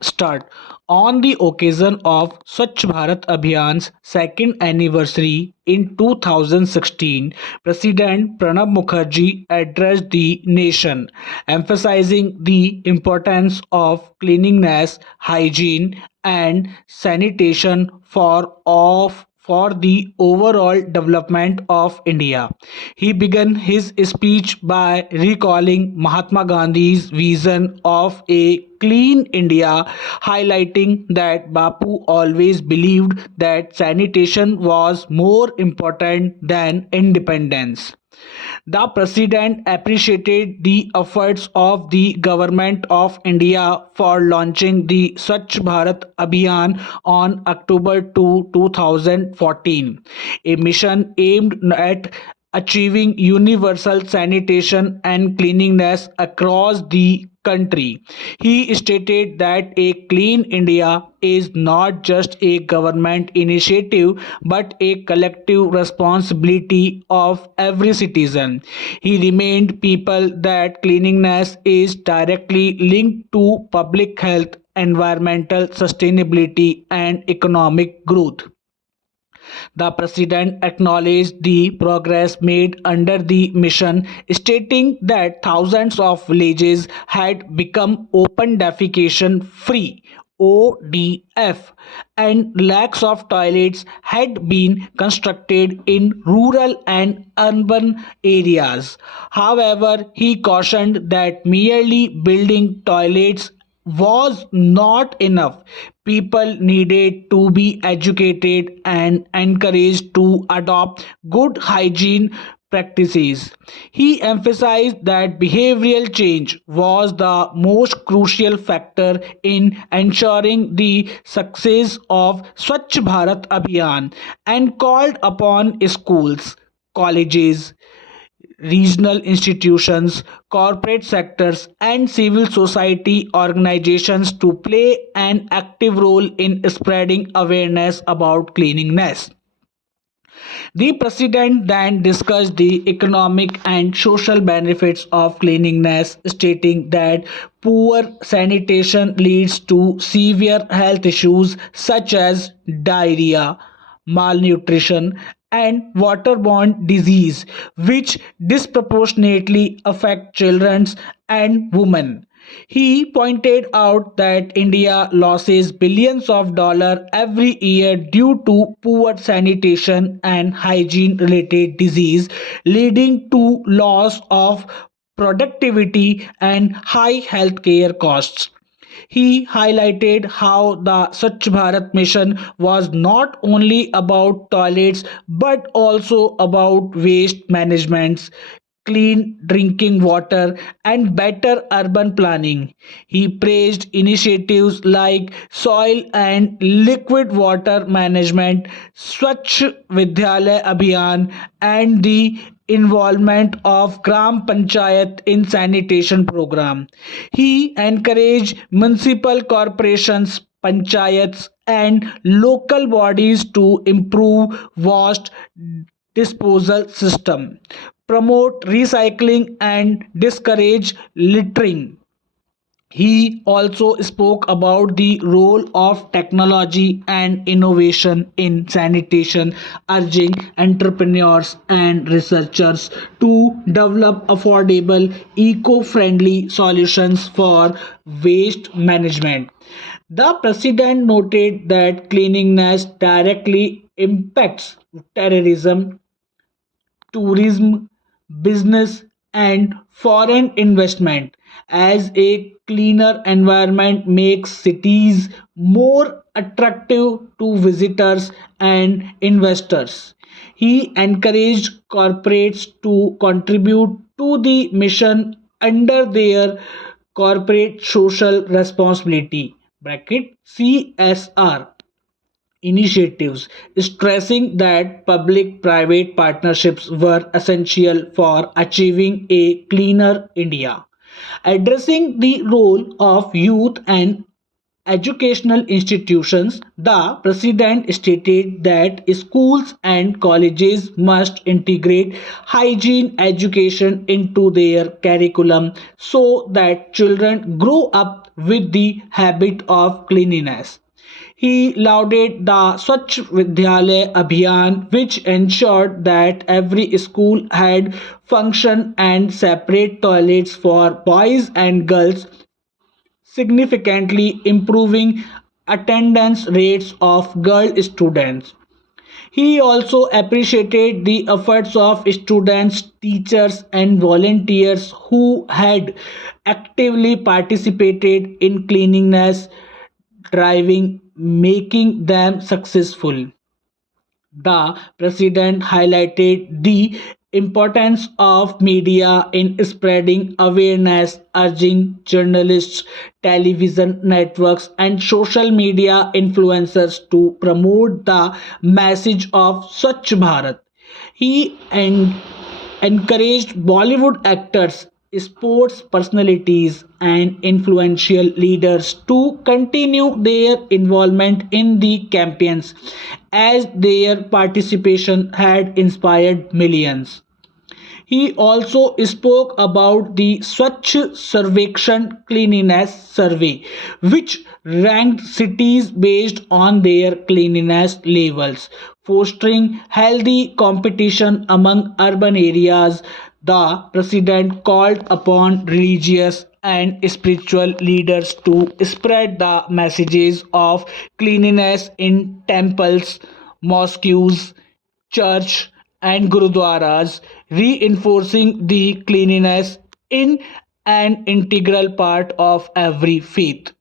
start. On the occasion of Swachh Bharat Abhiyan's second anniversary in 2016, President Pranab Mukherjee addressed the nation, emphasizing the importance of cleanliness, hygiene, and sanitation for the overall development of India. He began his speech by recalling Mahatma Gandhi's vision of a clean India, highlighting that Bapu always believed that sanitation was more important than independence. The president appreciated the efforts of the government of India for launching the Swachh Bharat Abhiyan on October 2, 2014, a mission aimed at achieving universal sanitation and cleanliness across the country. He stated that a clean India is not just a government initiative but a collective responsibility of every citizen. He reminded people that cleanliness is directly linked to public health, environmental sustainability, and economic growth. The president acknowledged the progress made under the mission, stating that thousands of villages had become open defecation free ODF and lakhs of toilets had been constructed in rural and urban areas. However, he cautioned that merely building toilets was not enough. People needed to be educated and encouraged to adopt good hygiene practices. He emphasized that behavioral change was the most crucial factor in ensuring the success of Swachh Bharat Abhiyan and called upon schools, colleges, regional institutions, corporate sectors, and civil society organizations to play an active role in spreading awareness about cleanliness. The president then discussed the economic and social benefits of cleanliness, stating that poor sanitation leads to severe health issues such as diarrhea, malnutrition, and waterborne disease, which disproportionately affect children and women. He pointed out that India loses billions of dollars every year due to poor sanitation and hygiene related disease, leading to loss of productivity and high healthcare costs. He highlighted how the Swachh Bharat mission was not only about toilets but also about waste management, clean drinking water, and better urban planning. He praised initiatives like soil and liquid water management, Swachh Vidyalaya Abhiyan, and the involvement of Gram Panchayat in sanitation program. He encouraged municipal corporations, panchayats, and local bodies to improve waste disposal system, promote recycling, and discourage littering. He also spoke about the role of technology and innovation in sanitation, urging entrepreneurs and researchers to develop affordable, eco friendly solutions for waste management. The president noted that cleanliness directly impacts terrorism, tourism, business, and foreign investment, as a cleaner environment makes cities more attractive to visitors and investors. He encouraged corporates to contribute to the mission under their corporate social responsibility bracket CSR initiatives, stressing that public private partnerships were essential for achieving a cleaner India. Addressing the role of youth and educational institutions, the president stated that schools and colleges must integrate hygiene education into their curriculum so that children grow up with the habit of cleanliness. He lauded the Swachh Vidyalaya Abhiyan, which ensured that every school had function and separate toilets for boys and girls, significantly improving attendance rates of girl students. He also appreciated the efforts of students, teachers, and volunteers who had actively participated in cleanliness driving, making them successful. The president highlighted the importance of media in spreading awareness, urging journalists, television networks, and social media influencers to promote the message of Swachh Bharat. He encouraged Bollywood actors, sports personalities, and influential leaders to continue their involvement in the campaigns as their participation had inspired millions. He also spoke about the Swachh Sarvekshan Cleanliness Survey, which ranked cities based on their cleanliness levels, fostering healthy competition among urban areas. The president called upon religious and spiritual leaders to spread the messages of cleanliness in temples, mosques, church and gurudwaras, reinforcing the cleanliness in an integral part of every faith.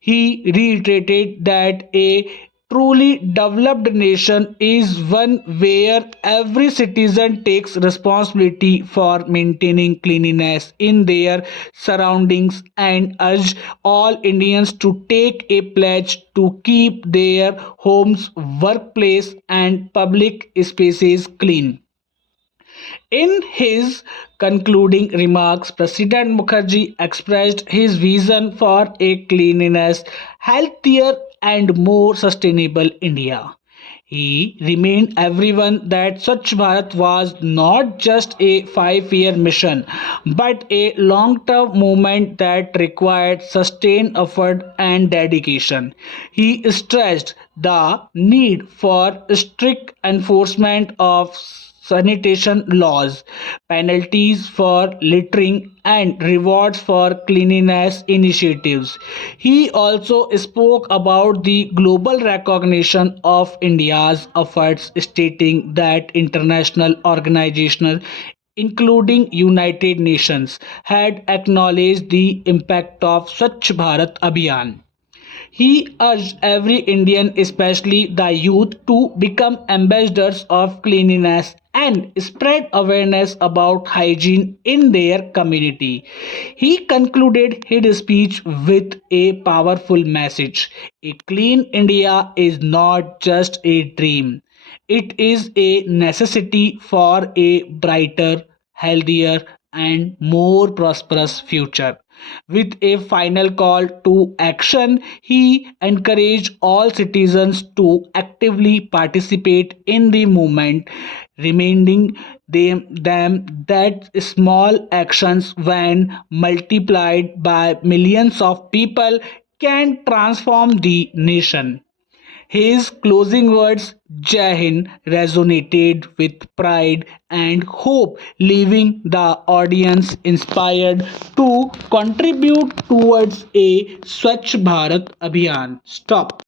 He reiterated that a truly developed nation is one where every citizen takes responsibility for maintaining cleanliness in their surroundings and urged all Indians to take a pledge to keep their homes, workplace, and public spaces clean. In his concluding remarks, President Mukherjee expressed his vision for a cleanliness, healthier, and more sustainable India. He reminded everyone that Swachh Bharat was not just a 5 year mission, but a long term movement that required sustained effort and dedication. He stressed the need for strict enforcement of sanitation laws, penalties for littering, and rewards for cleanliness initiatives. He also spoke about the global recognition of India's efforts, stating that international organizations including United Nations had acknowledged the impact of Swachh Bharat Abhiyan. He urged every Indian, especially the youth, to become ambassadors of cleanliness and spread awareness about hygiene in their community. He concluded his speech with a powerful message. A clean India is not just a dream, it is a necessity for a brighter, healthier, and more prosperous future. With a final call to action, he encouraged all citizens to actively participate in the movement, reminding them that small actions, when multiplied by millions of people, can transform the nation. His closing words, Jai Hind, resonated with pride and hope, leaving the audience inspired to contribute towards a Swachh Bharat Abhiyan. Stop.